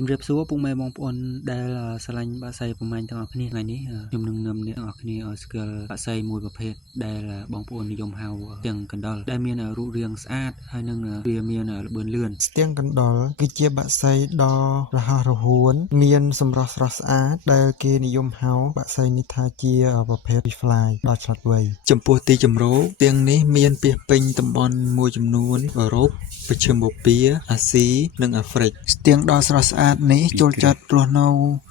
ជំរាបសួរពុកម៉ែបងប្អូនដែលស្រឡាញ់បាក់សីប្រមាញ់ទាំងអស់គ្នាថ្ងៃនេះខ្ញុំនឹងនាំអ្នកទាំងអស់គ្នាឲ្យស្គាល់បាក់សីមួយប្រភេទដែលបងប្អូននិយមហៅស្ទៀងកណ្ដុរដែលមានរូបរាងស្អាតហើយនឹងវាមានល្បឿនលឿនស្ទៀងកណ្ដុរគឺជាបាក់សីដ៏រហ័សរហួនមានសម្រស់ស្រស់ស្អាតដែលគេនិយមហៅបាក់សីនេះថាជាប្រភេទ Fly ដ៏ឆ្លាតវៃចំពោះទីជម្រកស្ទៀងនេះមានពាសពេញតំបន់មួយចំនួនអឺរ៉ុបមជ្ឈិមបូព៌ាអាស៊ីនិងអាហ្វ្រិកស្ទៀងដ៏ស្រស់ស្អាតនេះចូលចិត្តរស់នៅ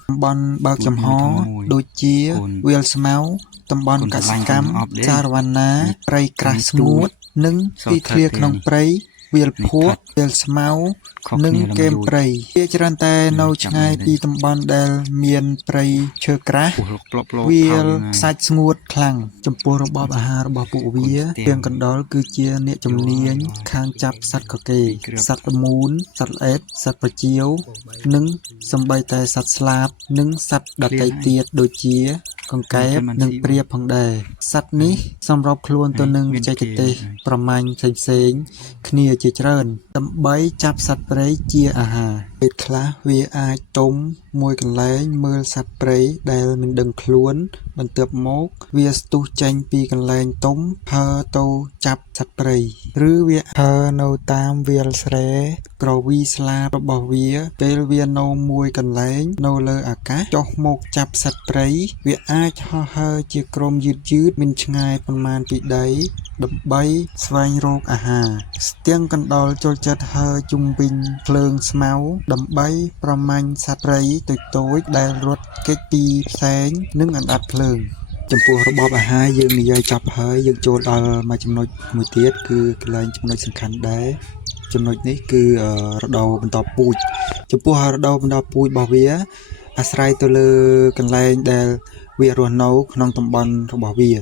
តំបន់បើកចំហដូចជាវាលស្មៅតំបន់កសិកម្មសារវណ្ណាព្រៃក្រាស់ស្ងួតនិងទីធ្លាក្នុងព្រៃវាលភក់វាលស្មៅនិងគែមព្រៃជាច្រើនតែនៅឆ្ងាយពីតំបន់ដែលមានព្រៃឈើក្រាស់វាលសាច់ស្ងួតខ្លាំងចំពោះរបបអាហាររបស់ពួកវាទាំងកណ្ដុរគឺជាអ្នកជំនាញខាងចាប់សត្វកកេរសត្វល្មូនសត្វល្អិតសត្វប្រចៀវនិងសូម្បីតែសត្វស្លាបនិងសត្វដទៃទៀតដូចជាកង្កែបនិងព្រាបផងដែរសត្វនេះសម្របខ្លួនទៅនឹងបច្ចេកទេសប្រមាញ់ផ្សេងៗគ្នាជាច្រើនដើម្បីចាប់សត្វព្រៃជាអាហារពេលខ្លះវាអាចទុំមួយកន្លែងមើលសត្វព្រៃដែលមិនដឹងខ្លួនបន្ទាប់មកវាស្ទុះចេញពីកន្លែងទុំហើរទៅចាប់សត្វព្រៃឬវាហើរនៅតាមវាលស្រែក្រវីស្លាបរបស់វាពេលវានៅមួយកន្លែងនៅលើអាកាសចុះមកចាប់សត្វព្រៃវាអាចហោះហើរជាក្រុមយឺតមិនឆ្ងាយប៉ុន្មានពីដីដើម្បីស្វែងរកអាហារស្ទៀងកណ្ដុរចូលចិត្តហើរជុំវិញភ្លើងស្មៅដើម្បីប្រមាញ់សត្វព្រៃតូចៗដែលរត់គេចពីផ្សែងនិងអណ្ដាតភ្លើងចំពោះរបបអាហារយើងនិយាយចប់ហើយយើងចូលដល់មួយចំណុចមួយទៀតគឺកន្លែងចំណុចសំខាន់ដែរចំណុចនេះគឺរដូវបន្តពូជចំពោះរដូវបន្តពូជរបស់វាអាស្រ័យទៅលើកន្លែងដែលវារស់នៅក្នុងតំបន់របស់វា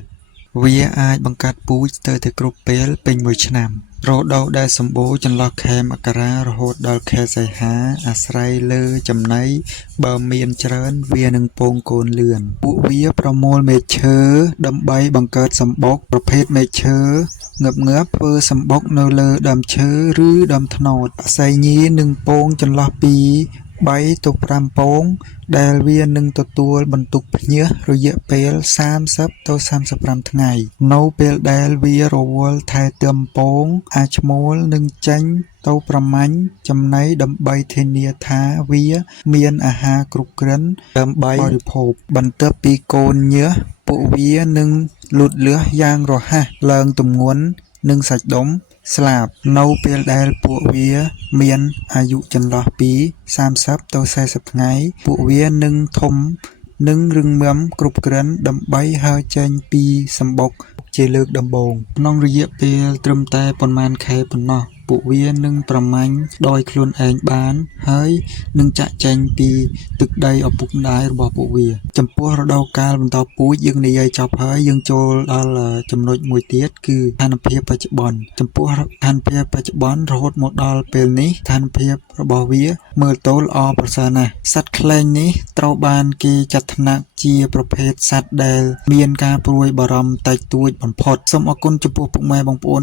អាចបង្កើតពូជទៅតែគ្រប់ពេលពេញមួយឆ្នាំរដូវដែលសម្បូរចន្លោះខែមករារហូតដល់ខែសីហាអាស្រ័យលើចំណីបើមានច្រើនវានឹងពងកូនលឿនពួកវាប្រមូលមែកឈើដើម្បីបង្កើតសម្បុកប្រភេទមែកឈើងឹបធ្វើសម្បុកនៅលើដើមឈើឬដើមត្នោតផ្សៃញីនឹងពងចន្លោះពី3ទៅ5ពងដែលវានឹងទទួលបន្ទុកភ្ញើសរយៈពេល30ទៅ35ថ្ងៃនៅពេលដែលវារវល់ថែទាំពងអាចឈ្មោលនឹងចេញទៅប្រមាញ់ចំណីដើម្បីធានាថាវាមានអាហារគ្រប់គ្រាន់ដើម្បីបរិភោគបន្ទាប់ពីកូនញើសពួកវានឹងលូតលាស់យ៉ាងរហ័សឡើងទម្ងន់និងសាច់ដុំស្លាបនៅពេលដែលពួកវាមានអាយុចន្លោះពី30ទៅ40ថ្ងៃពួកវានឹងធំនិងរឹងមាំគ្រប់គ្រាន់ដើម្បីហើរចេញពីសម្បុកជាលើកដំបូងក្នុងរយៈពេលត្រឹមតែប៉ុន្មានខែប៉ុណ្ណោះពួកវានឹងប្រមាញ់ដោយខ្លួនឯងបានហើយនឹងចាក់ចេញពីទឹកដីឪពុកម្ដាយរបស់ពួកវាចំពោះរដូវកាលបន្តពូជយើងនិយាយចប់ហើយយើងចូលដល់ចំណុចមួយទៀតគឺស្ថានភាពបច្ចុប្បន្នចំពោះស្ថានភាពបច្ចុប្បន្នរហូតមកដល់ពេលនេះស្ថានភាពរបស់វាមើលទៅល្អប្រសើរណាស់សត្វខ្លែងនេះត្រូវបានគេចាត់ថ្នាក់ជាប្រភេទសត្វដែលមានការព្រួយបារម្ភតិចតួចបំផុតសូមអរគុណចំពោះពុកម៉ែបងប្អូន